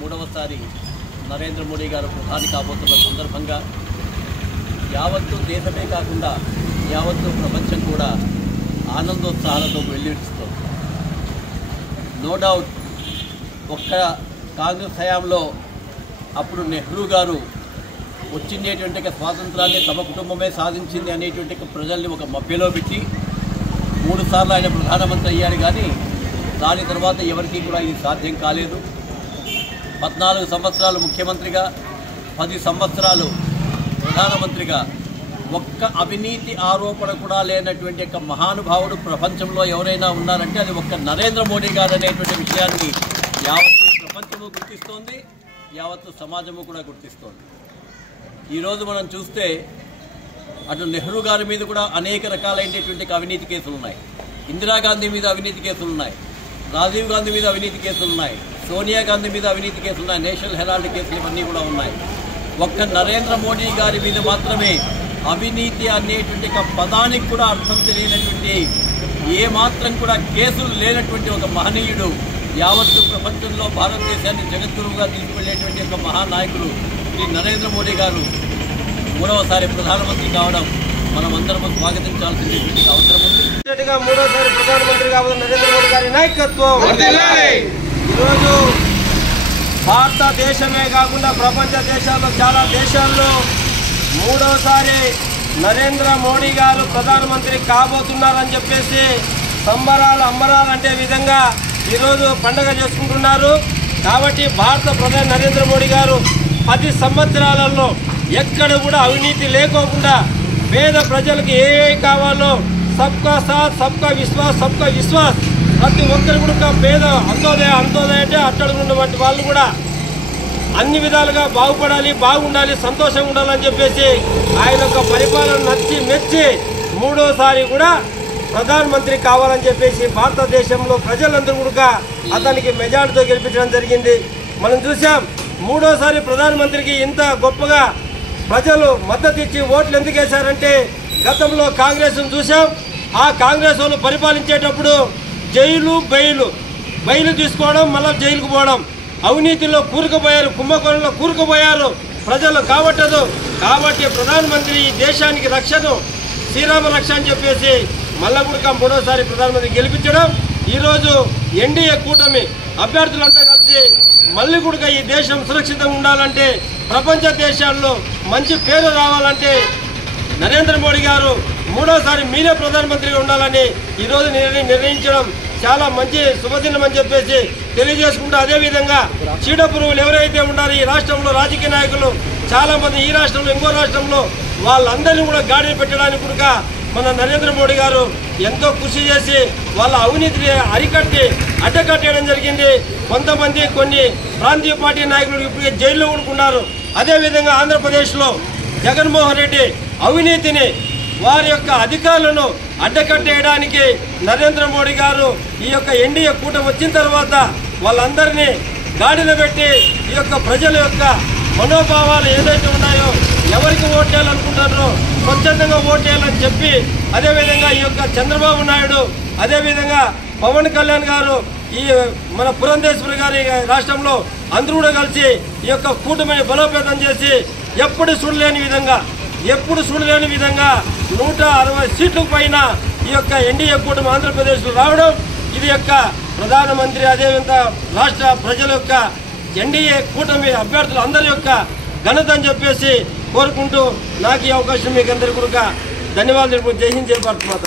మూడవసారి నరేంద్ర మోడీ గారు ప్రధాని కాబోతున్న సందర్భంగా యావత్తు దేశమే కాకుండా యావత్తు ప్రపంచం కూడా ఆనందోత్సాహాలతో వెల్లివిరుస్తుంది. నో డౌట్ ఒక్క కాంగ్రెస్ హయాంలో అప్పుడు నెహ్రూ గారు వచ్చిండేటువంటి స్వాతంత్రాన్ని తమ కుటుంబమే సాధించింది అనేటువంటి ప్రజల్ని ఒక మభ్యలో పెట్టి 3 సార్లు ఆయన ప్రధానమంత్రి అయ్యాడు. కానీ దాని తర్వాత ఎవరికీ కూడా ఇది సాధ్యం కాలేదు. 14 సంవత్సరాలు ముఖ్యమంత్రిగా 10 సంవత్సరాలు ప్రధానమంత్రిగా ఒక్క అవినీతి ఆరోపణ కూడా లేనటువంటి ఒక మహానుభావుడు ప్రపంచంలో ఎవరైనా ఉన్నారంటే అది ఒక్క నరేంద్ర మోడీ గారు అనేటువంటి విషయాన్ని యావత్తు ప్రపంచము గుర్తిస్తోంది, యావత్తు సమాజము కూడా గుర్తిస్తోంది. ఈరోజు మనం చూస్తే అటు నెహ్రూ గారి మీద కూడా అనేక రకాలైనటువంటి అవినీతి కేసులు ఉన్నాయి, ఇందిరాగాంధీ మీద అవినీతి కేసులు ఉన్నాయి, రాజీవ్ గాంధీ మీద అవినీతి కేసులు ఉన్నాయి, సోనియా గాంధీ మీద అవినీతి కేసులు ఉన్నాయి, నేషనల్ హెరాల్డ్ కేసులు ఇవన్నీ కూడా ఉన్నాయి. ఒక్క నరేంద్ర మోడీ గారి మీద మాత్రమే అవినీతి అనేటువంటి ఒక పదానికి కూడా అర్థం తెలియనటువంటి ఏమాత్రం కూడా కేసులు లేనటువంటి ఒక మహనీయుడు, యావత్తు ప్రపంచంలో భారతదేశాన్ని జగద్గురువుగా తీసుకువెళ్ళేటువంటి ఒక మహానాయకుడు శ్రీ నరేంద్ర మోడీ గారు మూడవసారి ప్రధానమంత్రి కావడం మనం అందరం స్వాగతించాల్సినటువంటి అవసరం ఉంది. మూడోసారి ప్రధానమంత్రి కావడం నరేంద్ర మోడీ గారి నాయకత్వం. ఈరోజు భారతదేశమే కాకుండా ప్రపంచ దేశాల్లో చాలా దేశాల్లో మూడోసారి నరేంద్ర మోడీ గారు ప్రధానమంత్రి కాబోతున్నారని చెప్పేసి సంబరాలు అంబరాలు అంటే విధంగా ఈరోజు పండుగ చేసుకుంటున్నారు. కాబట్టి భారత ప్రధాని నరేంద్ర మోడీ గారు 10 సంవత్సరాలలో ఎక్కడ కూడా అవినీతి లేకోకుండా పేద ప్రజలకు ఏ కావాలో సబ్కా సాత్ సబ్కా విశ్వాస్ ప్రతి ఒక్కరు కూడా పేద అంత్యోదయ అంటే అట్టడుగున్నటువంటి వాళ్ళు కూడా అన్ని విధాలుగా బాగుపడాలి, బాగుండాలి, సంతోషంగా ఉండాలని చెప్పేసి ఆయన యొక్క పరిపాలన నచ్చి మెచ్చి మూడోసారి కూడా ప్రధానమంత్రి కావాలని చెప్పేసి భారతదేశంలో ప్రజలందరూ కూడా అతనికి మెజార్టీతో గెలిపించడం జరిగింది. మనం చూసాం మూడోసారి ప్రధానమంత్రికి ఇంత గొప్పగా ప్రజలు మద్దతు ఇచ్చి ఓట్లు ఎందుకు వేశారంటే గతంలో కాంగ్రెస్ను చూసాం. ఆ కాంగ్రెస్ వాళ్ళు పరిపాలించేటప్పుడు బెయిలు తీసుకోవడం, మళ్ళీ జైలుకు పోవడం, అవినీతిలో కూరుకుపోయారు, కుంభకోణంలో కూరుకుపోయారు ప్రజలు. కాబట్టి ప్రధానమంత్రి ఈ దేశానికి రక్షను శ్రీరామ రక్ష అని చెప్పేసి మళ్ళా కూడా మూడోసారి ప్రధానమంత్రి గెలిపించడం. ఈరోజు ఎన్డీఏ కూటమి అభ్యర్థులంతా కలిసి మళ్ళీ కూడా ఈ దేశం సురక్షితంగా ఉండాలంటే, ప్రపంచ దేశాల్లో మంచి పేరు రావాలంటే నరేంద్ర మోడీ గారు మూడోసారి మీరే ప్రధానమంత్రిగా ఉండాలని ఈరోజు నిర్ణయించడం చాలా మంచి శుభదినం అని చెప్పేసి తెలియజేసుకుంటూ, అదేవిధంగా చీడ పురుగులు ఎవరైతే ఉన్నారో ఈ రాష్ట్రంలో రాజకీయ నాయకులు చాలామంది ఈ రాష్ట్రంలో ఇంకో రాష్ట్రంలో వాళ్ళందరినీ కూడా గాడిని పెట్టడానికి కూడా మన నరేంద్ర మోడీ గారు ఎంతో కృషి చేసి వాళ్ళ అవినీతిని అడ్డకట్టేయడం జరిగింది. కొంతమంది కొన్ని ప్రాంతీయ పార్టీ నాయకులు ఇప్పుడు జైల్లో ఉన్నారు. అదేవిధంగా ఆంధ్రప్రదేశ్లో జగన్మోహన్ రెడ్డి అవినీతిని వారి యొక్క అధికారులను అడ్డకట్టేయడానికి నరేంద్ర మోడీ గారు ఈ యొక్క ఎన్డీఏ కూటమి వచ్చిన తర్వాత వాళ్ళందరినీ గాడిలో పెట్టి ఈ యొక్క ప్రజల యొక్క మనోభావాలు ఏదైతే ఉన్నాయో ఎవరికి ఓటేయాలనుకుంటారో స్వచ్ఛందంగా ఓటేయాలని చెప్పి, అదేవిధంగా ఈ యొక్క చంద్రబాబు నాయుడు, అదేవిధంగా పవన్ కళ్యాణ్ గారు ఈ మన పురంధేశ్వరి గారి రాష్ట్రంలో అందరూ కూడా కలిసి ఈ యొక్క కూటమిని బలోపేతం చేసి ఎప్పుడు చూడలేని విధంగా 160 సీట్ల పైన ఈ యొక్క ఎన్డీఏ కూటమి ఆంధ్రప్రదేశ్లో రావడం, ఇది యొక్క ప్రధానమంత్రి అదేవిధంగా రాష్ట్ర ప్రజల యొక్క ఎన్డీఏ కూటమి అభ్యర్థులు అందరి యొక్క ఘనత అని చెప్పేసి కోరుకుంటూ నాకు ఈ అవకాశం మీకు అందరికీ కూడా ధన్యవాదాలు. జై హింద్, జై భారత్ మాత.